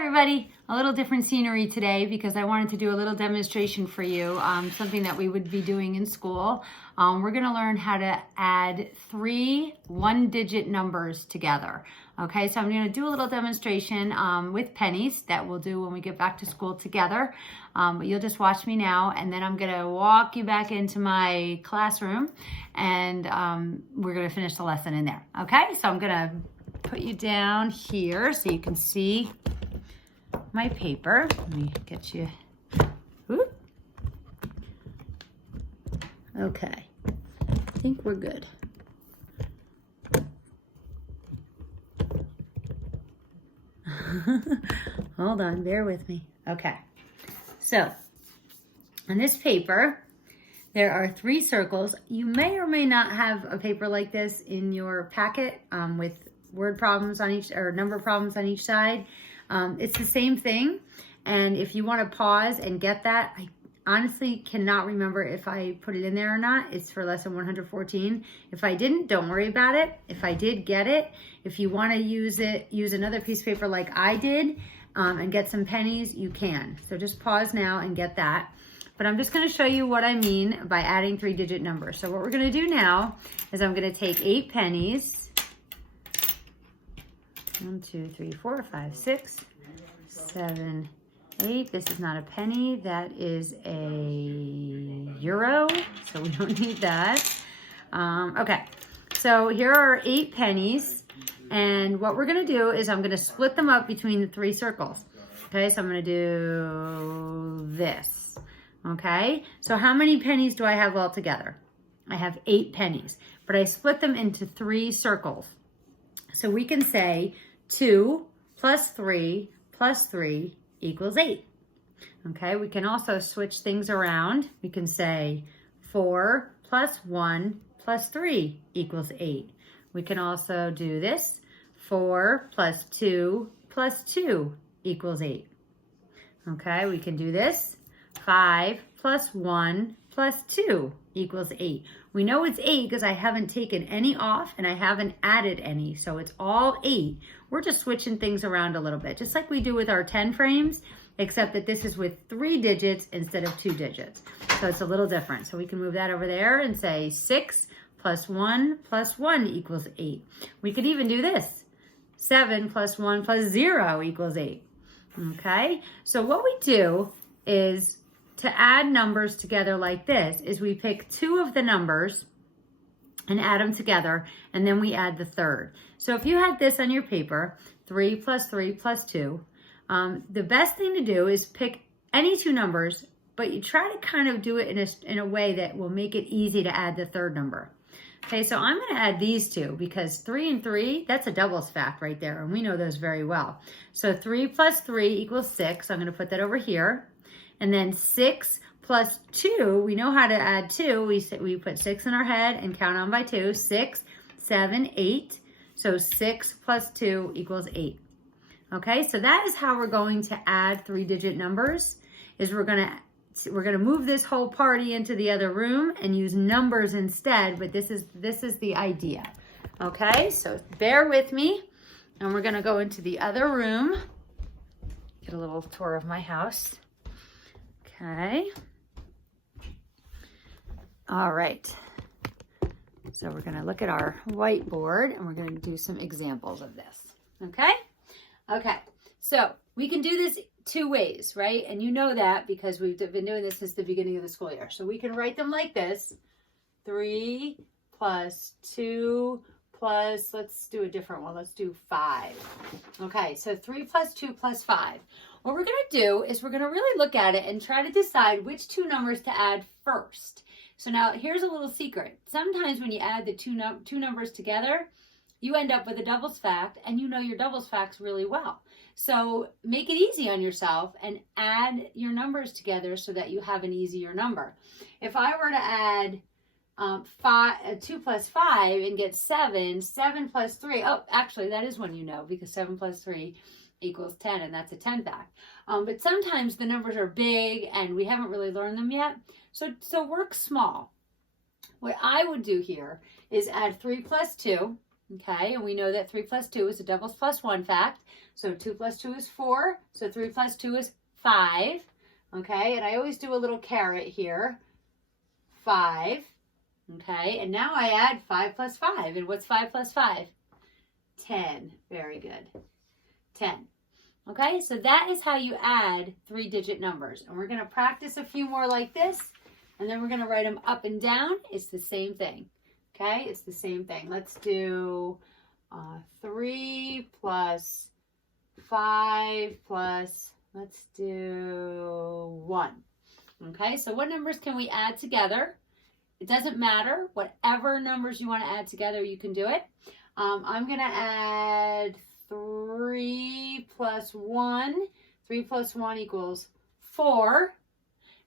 everybody, a little different scenery today because I wanted to do a little demonstration for you, something that we would be doing in school. We're going to learn how to add 3 one-digit numbers together. Okay, so I'm going to do a little demonstration with pennies that we'll do when we get back to school together. But you'll just watch me now, and then I'm going to walk you back into my classroom, and we're going to finish the lesson in there. Okay, so I'm going to put you down here so you can see my paper. Let me get you. Whoop. Okay, I think we're good. Hold on, bear with me. Okay, so on this paper, there are 3 circles. You may or may not have a paper like this in your packet with word problems on each, or number problems on each side. It's the same thing. And if you want to pause and get that, I honestly cannot remember if I put it in there or not. It's for lesson 114. If I didn't, don't worry about it. If I did, get it. If you want to use it, use another piece of paper like I did and get some pennies, you can. So just pause now and get that. But I'm just going to show you what I mean by adding 3-digit numbers. So what we're going to do now is I'm going to take 8 pennies. 1, 2, 3, 4, 5, 6, 7, 8. This is not a penny. That is a euro. So we don't need that. Okay. So here are 8 pennies. And what we're going to do is I'm going to split them up between the 3 circles. Okay. So I'm going to do this. Okay. So how many pennies do I have all together? I have 8 pennies, but I split them into 3 circles. So we can say 2 plus 3 plus 3 equals 8. Okay, we can also switch things around. We can say 4 plus 1 plus 3 equals 8. We can also do this. 4 plus 2 plus 2 equals 8. Okay, we can do this. 5 plus 1 plus 2 equals 8. We know it's 8 because I haven't taken any off and I haven't added any. So it's all 8. We're just switching things around a little bit, just like we do with our 10 frames, except that this is with 3 digits instead of 2 digits. So it's a little different. So we can move that over there and say 6 plus 1 equals 8. We could even do this. 7 plus 1 plus 0 equals 8. Okay? So what we do is, to add numbers together like this, is we pick 2 of the numbers and add them together, and then we add the third. So if you had this on your paper, 3 plus 3 plus 2, the best thing to do is pick any 2 numbers, but you try to kind of do it in a way that will make it easy to add the third number. Okay, so I'm going to add these 2 because 3 and 3, that's a doubles fact right there, and we know those very well. So 3 plus 3 equals 6. So I'm going to put that over here. And then 6 plus 2, we know how to add 2. We put 6 in our head and count on by 2. 6, 7, 8. So 6 plus 2 equals 8. Okay, so that is how we're going to add 3-digit numbers. Is we're gonna move this whole party into the other room and use numbers instead. But this is the idea. Okay, so bear with me, and we're gonna go into the other room. Get a little tour of my house. Okay. All right. So we're going to look at our whiteboard and we're going to do some examples of this. Okay? Okay. So we can do this 2 ways, right? And you know that because we've been doing this since the beginning of the school year. So we can write them like this. 3 plus 2 plus, let's do a different one. Let's do 5. Okay. So 3 plus 2 plus 5. What we're going to do is we're going to really look at it and try to decide which 2 numbers to add first. So now here's a little secret. Sometimes when you add the two numbers together, you end up with a doubles fact, and you know your doubles facts really well. So make it easy on yourself and add your numbers together so that you have an easier number. If I were to add 2 plus 5 and get 7, 7 plus 3, oh, actually that is one you know, because 7 plus 3 equals 10, and that's a 10 fact. But sometimes the numbers are big and we haven't really learned them yet. So work small. What I would do here is add 3 plus 2 Okay, and we know that 3 plus 2 is a doubles plus 1 fact. So 2 plus 2 is 4. So 3 plus 2 is 5. Okay, and I always do a little caret here. 5. Okay, and now I add 5 plus 5. And what's 5 plus 5? 10. Very good. 10. Okay, so that is how you add 3-digit numbers. And we're going to practice a few more like this, and then we're going to write them up and down. It's the same thing. Okay, it's the same thing. Let's do 3 plus 5 plus, let's do 1. Okay, so what numbers can we add together? It doesn't matter. Whatever numbers you want to add together, you can do it. I'm going to add 3 plus 1. 3 plus 1 equals 4.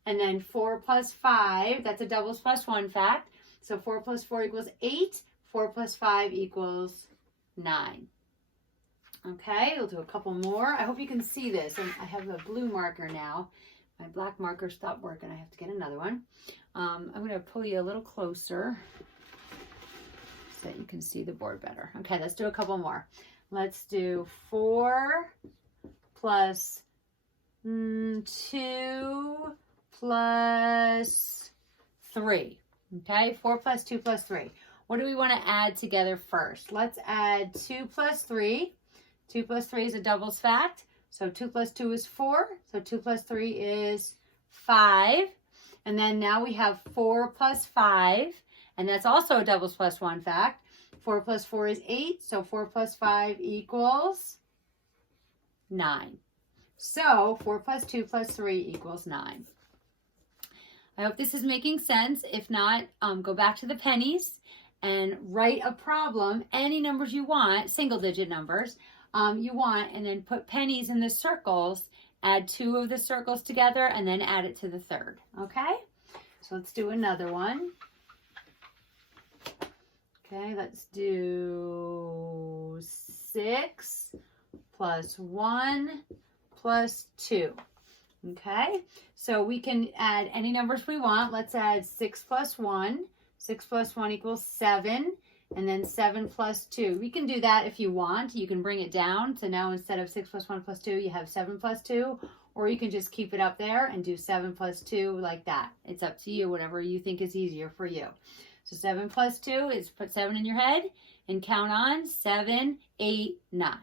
And then 4 plus 5, that's a doubles plus 1 fact. So 4 plus 4 equals 8. 4 plus 5 equals 9. Okay, we'll do a couple more. I hope you can see this. And I have a blue marker now. My black marker stopped working. I have to get another one. I'm going to pull you a little closer so that you can see the board better. Okay, let's do a couple more. Let's do 4 plus 2 plus 3. Okay, 4 plus 2 plus 3. What do we want to add together first? Let's add 2 plus 3. 2 plus 3 is a doubles fact. So 2 plus 2 is 4. So 2 plus 3 is 5. And then now we have 4 plus 5. And that's also a doubles plus 1 fact. 4 plus 4 is 8. So 4 plus 5 equals 9. So 4 plus 2 plus 3 equals 9. I hope this is making sense. If not, go back to the pennies and write a problem, any numbers you want, single digit numbers you want, and then put pennies in the circles, add 2 of the circles together, and then add it to the third. Okay? So let's do another one. Okay, let's do 6 plus 1 plus 2. Okay, so we can add any numbers we want. Let's add 6 plus 1. 6 plus 1 equals 7. And then 7 plus 2. We can do that if you want. You can bring it down. So now instead of 6 plus 1 plus 2, you have 7 plus 2. Or you can just keep it up there and do 7 plus 2 like that. It's up to you, whatever you think is easier for you. So 7 plus 2 is put 7 in your head and count on 7, 8, 9.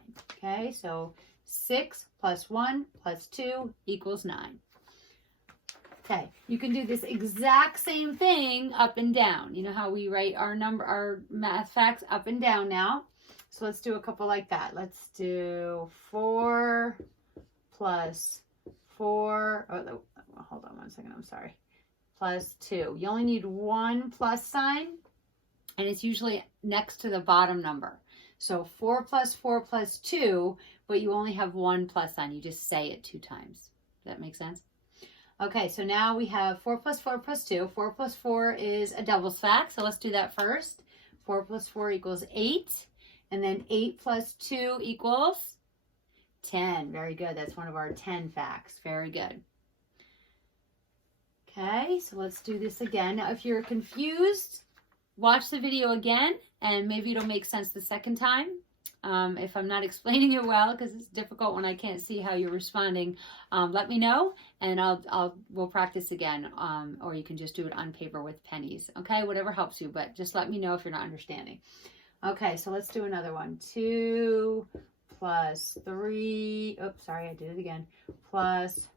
Okay, so 6 plus 1 plus 2 equals 9. Okay, you can do this exact same thing up and down. You know how we write our math facts up and down now? So let's do a couple like that. Let's do 4 plus 4. Oh, hold on one second. I'm sorry. Plus 2. You only need one plus sign, and it's usually next to the bottom number. So 4 plus 4 plus 2, but you only have one plus sign. You just say it 2 times. Does that make sense? Okay, so now we have 4 plus 4 plus 2. 4 plus 4 is a doubles fact, so let's do that first. 4 plus 4 equals 8. And then 8 plus 2 equals 10. Very good. That's one of our 10 facts. Very good. Okay, so let's do this again. Now, if you're confused, watch the video again, and maybe it'll make sense the second time. If I'm not explaining it well, because it's difficult when I can't see how you're responding, let me know, and we'll practice again, or you can just do it on paper with pennies. Okay, whatever helps you, but just let me know if you're not understanding. Okay, so let's do another one. 2 plus 3. Oops, sorry, I did it again. Plus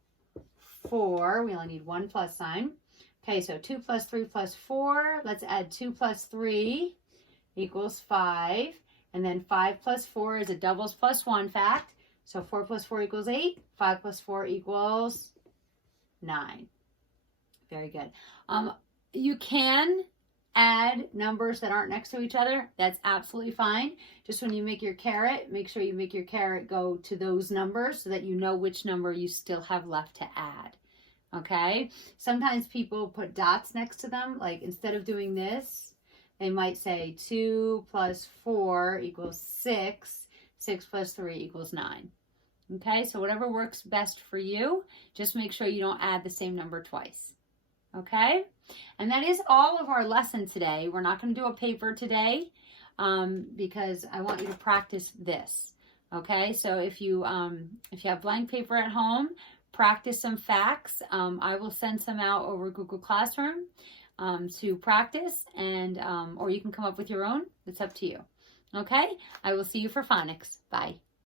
4. We only need one plus sign. Okay, so 2 plus 3 plus 4. Let's add 2 plus 3 equals 5. And then 5 plus 4 is a doubles plus 1 fact. So 4 plus 4 equals 8. 5 plus 4 equals 9. Very good. You can add numbers that aren't next to each other. That's absolutely fine. Just when you make your caret, make sure you make your caret go to those numbers so that you know which number you still have left to add. Okay? Sometimes people put dots next to them. Like instead of doing this, they might say 2 plus 4 equals 6. 6 plus 3 equals 9. Okay, so whatever works best for you, just make sure you don't add the same number twice. Okay, and that is all of our lesson today. We're not going to do a paper today. because I want you to practice this. Okay, so if you have blank paper at home, practice some facts. I will send some out over Google Classroom to practice, and or you can come up with your own. It's up to you. Okay, I will see you for phonics. Bye.